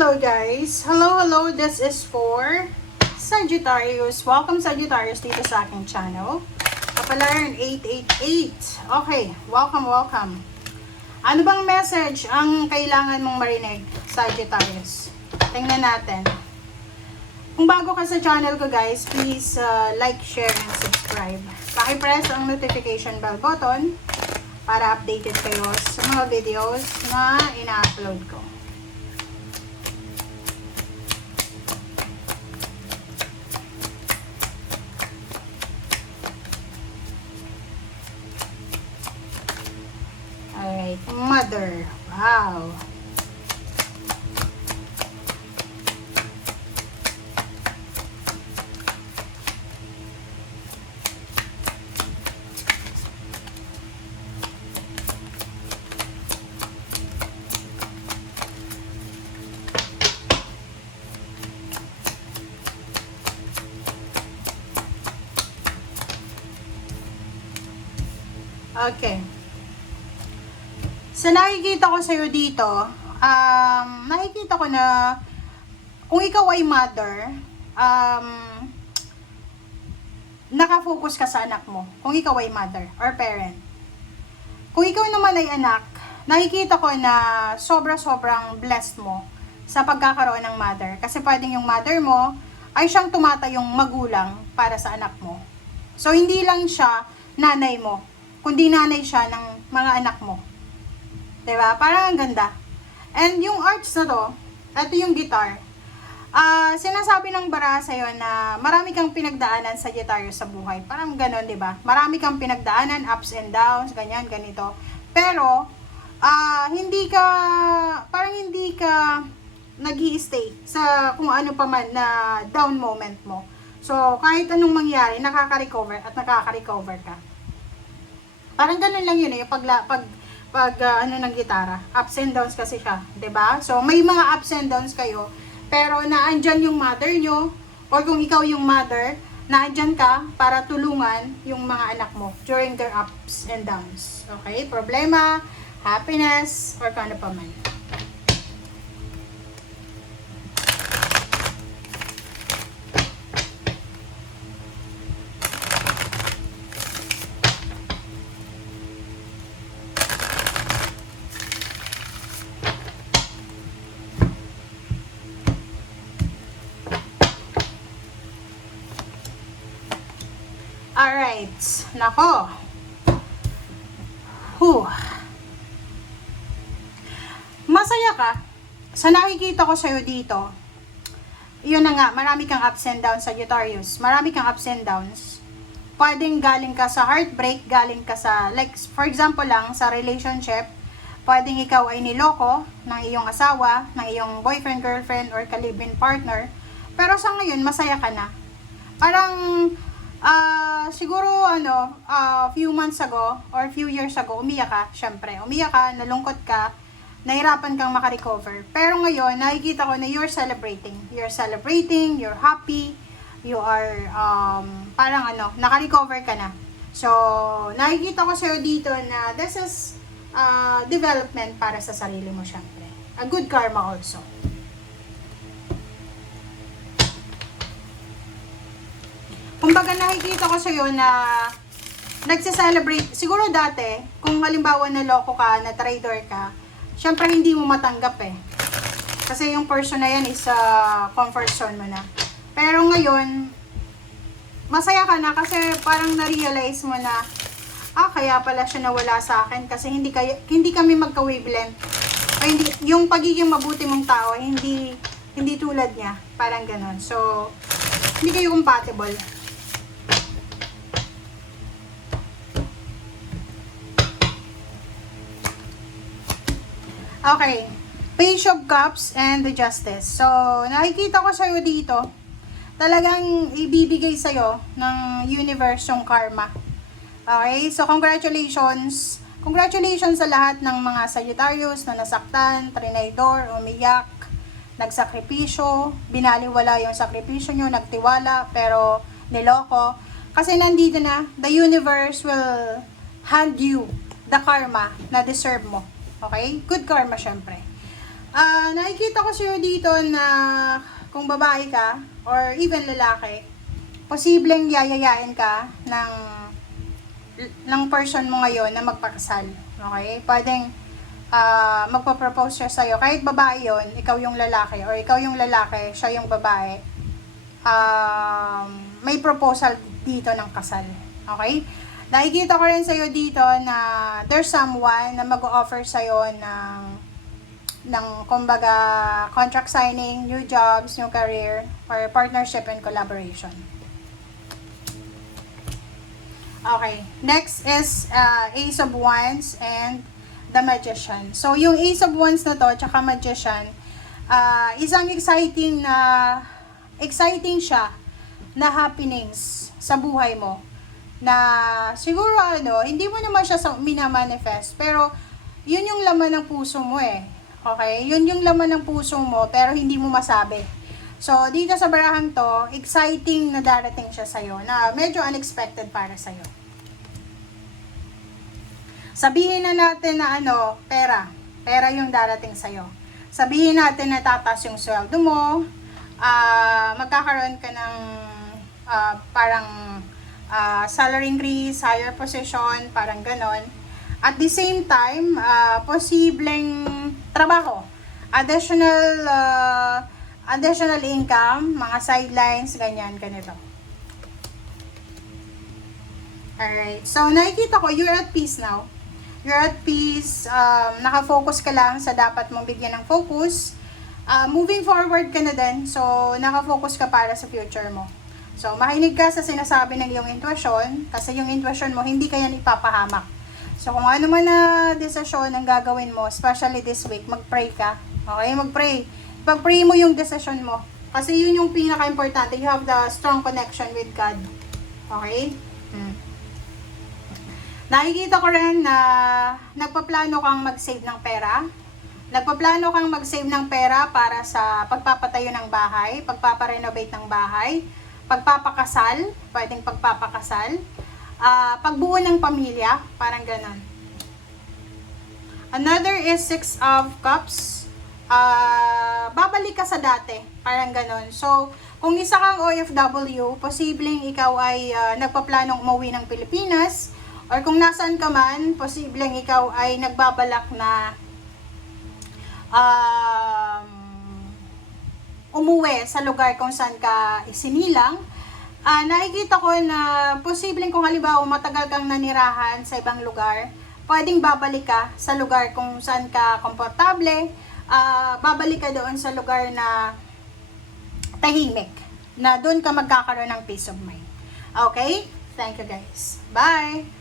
Hello guys! Hello! This is for Sagittarius. Welcome Sagittarius dito sa aking channel. Kapalaran 888. Okay, welcome. Ano bang message ang kailangan mong marinig, Sagittarius? Tingnan natin. Kung bago ka sa channel ko guys, please like, share, and subscribe. Paki-press ang notification bell button para updated kayo sa mga videos na ina-upload ko. Alright, mother. Wow. Okay. Sa nakikita ko sa'yo dito, nakikita ko na kung ikaw ay mother, nakafocus ka sa anak mo. Kung ikaw ay mother or parent. Kung ikaw naman ay anak, nakikita ko na sobrang blessed mo sa pagkakaroon ng mother. Kasi pwedeng yung mother mo ay siyang tumatayong magulang para sa anak mo. So, hindi lang siya nanay mo, kundi nanay siya ng mga anak mo. Diba? Parang ang ganda. And yung arts na to, ito yung guitar. Sinasabi ng bara sa'yo na marami kang pinagdaanan sa guitar sa buhay. Parang ganon, diba? Marami kang pinagdaanan, ups and downs, ganyan, ganito. Pero, hindi ka nag-i-stay sa kung ano pa man na down moment mo. So, kahit anong mangyari, nakaka-recover at nakaka-recover ka. Parang ganon lang yun eh, ano ng gitara, ups and downs kasi siya, 'di ba? So may mga ups and downs kayo, pero naandyan yung mother nyo, or kung ikaw yung mother, naandyan ka para tulungan yung mga anak mo during their ups and downs. Okay? Problema, happiness, or kung ano pa man. Alright. Nako. Masaya ka. Sa nakikita ko sa'yo dito, yun na nga, marami kang ups and downs, Sagittarius. Marami kang ups and downs. Pwedeng galing ka sa heartbreak, galing ka sa, like, for example lang, sa relationship, pwedeng ikaw ay niloko ng iyong asawa, ng iyong boyfriend, girlfriend, or ka-live-in partner. Pero sa ngayon, masaya ka na. Parang, siguro few months ago or few years ago, umiyak ka, syempre. Umiyak ka, nalungkot ka, nahirapan kang makarecover. Pero ngayon, nakikita ko na you're celebrating. You're celebrating, you're happy, you are, parang nakarecover ka na. So, nakikita ko sa'yo dito na this is development para sa sarili mo, syempre. A good karma also. Kumbaga nakikita ko sa'yo na nagse-celebrate, siguro dati, kung halimbawa naloko ka, na traitor ka, syempre hindi mo matanggap eh. Kasi yung person na yan is comfort zone mo na. Pero ngayon, masaya ka na kasi parang na-realize mo na, kaya pala siya nawala sa akin kasi hindi kami magka-wavelength. O hindi, yung pagiging mabuti mong tao, hindi tulad niya. Parang ganon. So, hindi kayo compatible. Okay, Page of Cups and the Justice. So, nakikita ko sa'yo dito, talagang ibibigay sa'yo ng universe yung karma. Okay, so congratulations. Congratulations sa lahat ng mga Sagittarius na nasaktan, trinaydor, umiyak, nagsakripisyo, binaliwala yung sakripisyo nyo, nagtiwala, pero niloko. Kasi nandito na, the universe will hand you the karma na deserve mo. Okay? Good karma syempre. Nakikita ko sa'yo dito na kung babae ka or even lalaki, posibleng yayayain ka ng person mo ngayon na magpakasal. Okay? Pwedeng magpa-propose siya sa'yo. Kahit babae yon, ikaw yung lalaki, or ikaw yung lalaki, siya yung babae. May proposal dito ng kasal. Okay? Nakikita ko rin sa'yo dito na there's someone na mag-offer sa'yo ng kumbaga contract signing, new jobs, new career, or partnership and collaboration. Okay, next is Ace of Wands and the Magician. So, yung Ace of Wands na to, tsaka Magician, isang exciting siya na happenings sa buhay mo. Na siguro hindi mo naman siya minamanifest, pero yun yung laman ng puso mo eh. Okay? Yun yung laman ng puso mo, pero hindi mo masabi. So, dito sa barahang to, exciting na darating siya sa'yo, na medyo unexpected para sa'yo. Sabihin na natin na pera. Pera yung darating sa'yo. Sabihin natin na tataas yung sweldo mo, magkakaroon ka ng parang salary increase, higher position, parang ganon. At the same time, posibleng trabaho, additional income, mga sidelines, ganyan, ganito. Alright, so nakikita ko, you're at peace now. You're at peace, nakafocus ka lang sa dapat mong bigyan ng focus. Moving forward ka na din, so nakafocus ka para sa future mo. So, makinig ka sa sinasabi ng iyong intuition, kasi yung intuition mo, hindi ka yan ipapahamak. So, kung ano man na desisyon ang gagawin mo, especially this week, mag-pray ka. Okay? Mag-pray. Pag-pray mo yung decision mo. Kasi yun yung pinaka-importante. You have the strong connection with God. Okay? Nakikita ko rin na nagpaplano kang mag-save ng pera. Nagpaplano kang mag-save ng pera para sa pagpapatayo ng bahay, pagpaparenovate ng bahay, pagpapakasal, pwedeng pagpapakasal, pagbuo ng pamilya, parang ganon. Another is Six of Cups. Babalik ka sa dati, parang ganon. So, kung isa kang OFW, posibleng ikaw ay nagpaplanong umuwi ng Pilipinas, or kung nasaan ka man, posibleng ikaw ay nagbabalak na umuwi sa lugar kung saan ka isinilang. Nakikita ko na posibleng kung halimbawa matagal kang nanirahan sa ibang lugar, pwedeng babalik ka sa lugar kung saan ka komportable, babalik ka doon sa lugar na tahimik, na doon ka magkakaroon ng peace of mind. Okay? Thank you guys. Bye!